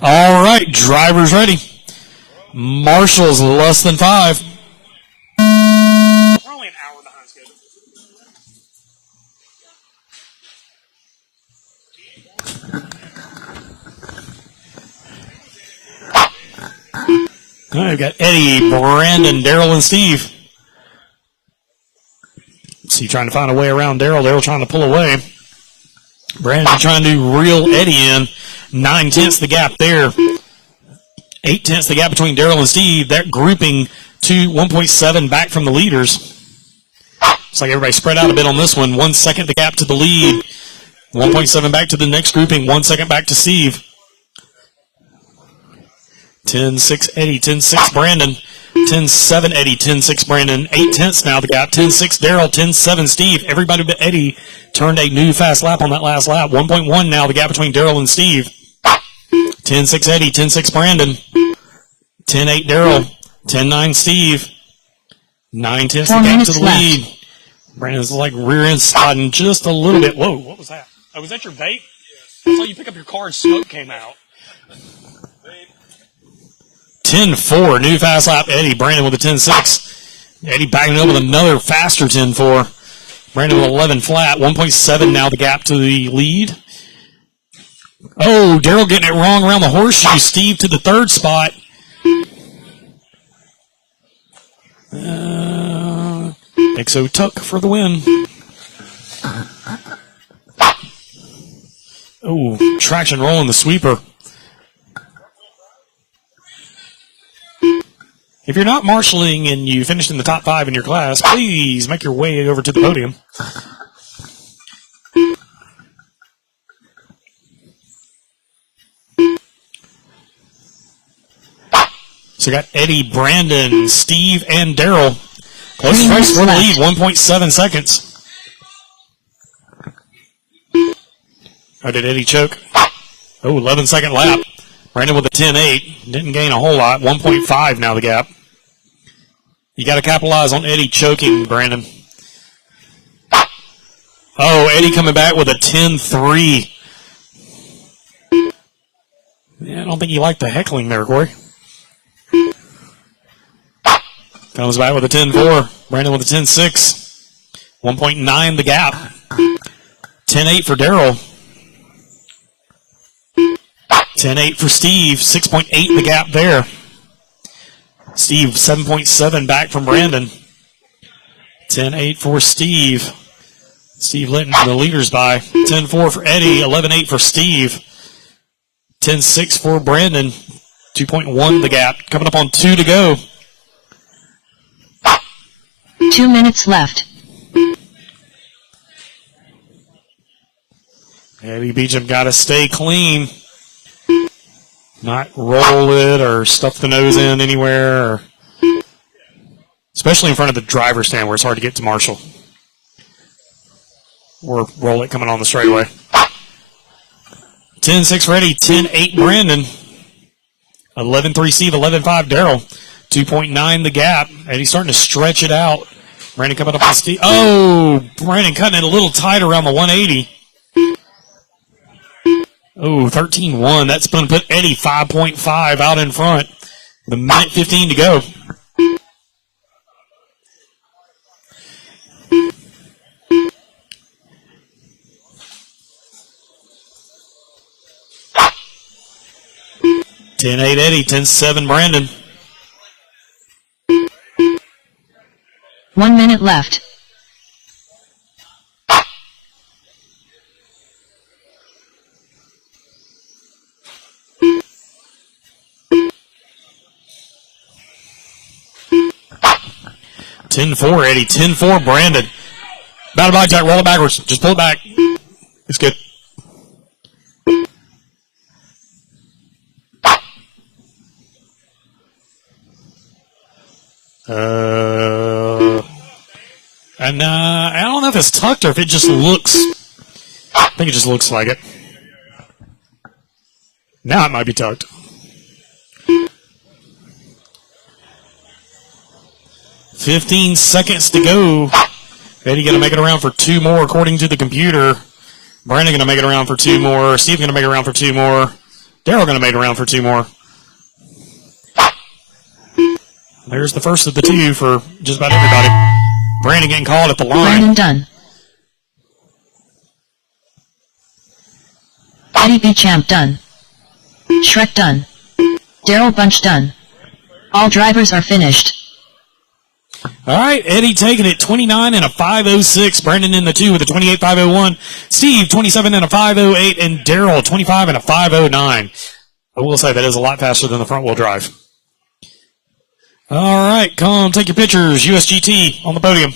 All right, drivers ready. Marshall's less than 5. We're only an hour behind schedule. All right, we've got Eddie, Brandon, Daryl, and Steve. See, trying to find a way around Daryl. Daryl trying to pull away. Brandon trying to reel Eddie in. 9/10 the gap there. 8/10 the gap between Daryl and Steve. That grouping to 1.7 back from the leaders. Looks like everybody spread out a bit on this one. 1 second the gap to the lead. 1.7 back to the next grouping. 1 second back to Steve. 10-6 Eddie. 10-6 Brandon. 10-7 Eddie. 10-6 Brandon. 8/10 now the gap. 10-6 Daryl. 10-7 Steve. Everybody but Eddie turned a new fast lap on that last lap. 1.1 now the gap between Daryl and Steve. 10-6 Eddie. 10-6 Brandon. 10-8 Daryl. 10-9 Steve. 9/10 the gap to the lead. Brandon's like rear end sliding just a little bit. Whoa, what was that? Oh, was that your vape? Yes. I saw you pick up your car and smoke came out. 10-4, new fast lap. Eddie, Brandon with a 10-6. Eddie backing up with another faster 10-4. Brandon with 11 flat. 1.7 now the gap to the lead. Oh, Daryl getting it wrong around the horseshoe. Steve to the third spot. XO Tuck for the win. Oh, traction rolling the sweeper. If you're not marshalling and you finished in the top 5 in your class, please make your way over to the podium. So we got Eddie, Brandon, Steve, and Daryl. Closest race for the lead, 1.7 seconds. Oh, did Eddie choke? Oh, 11-second lap. Brandon with a 10-8. Didn't gain a whole lot. 1.5 now the gap. You got to capitalize on Eddie choking, Brandon. Oh, Eddie coming back with a 10-3. Yeah, I don't think you liked the heckling there, Corey. Comes back with a 10-4. Brandon with a 10-6. 1.9 the gap. 10-8 for Daryl. 10-8 for Steve. 6.8 the gap there. Steve 7.7 back from Brandon. 10-8 for Steve. Steve letting the leaders by. 10-4 for Eddie. 11-8 for Steve. 10-6 for Brandon. 2.1 the gap. Coming up on 2 to go. 2 minutes left. Eddie Beecham got to stay clean. Not roll it or stuff the nose in anywhere. Especially in front of the driver's stand where it's hard to get to Marshall. Or roll it coming on the straightaway. 10-6 for Eddie. 10-8 Brandon. 11-3 Steve. 11-5 Daryl. 2.9 the gap. Eddie's starting to stretch it out. Brandon coming up on Steve. Oh, Brandon cutting it a little tight around the 180. Oh, 13-1. That's going to put Eddie 5.5 out in front. The minute 15 to go. (10-8) Eddie, 10-7 Brandon. 1 minute left. (10-4) Eddie, 10-4 Brandon. Battle body tack, roll it backwards. Just pull it back. It's good. And I don't know if it's tucked or if it just looks. I think it just looks like it. Now it might be tucked. (15 seconds to go. Eddie going to make it around for 2 more according to the computer. Brandon going to make it around for 2 more. Steve going to make it around for 2 more. Daryl going to make around for 2 more. There's the first of the 2 for just about everybody. Brandon getting called at the line. Brandon done. Eddie B. Champ done. Shrek done. Daryl Bunch done. All drivers are finished. All right, Eddie taking it 29 and a 5:06. Brandon in the 2 with a 28.501. Steve 27 and a 5:08, and Daryl 25 and a 5:09. I will say that is a lot faster than the front wheel drive. All right, come take your pictures. USGT on the podium.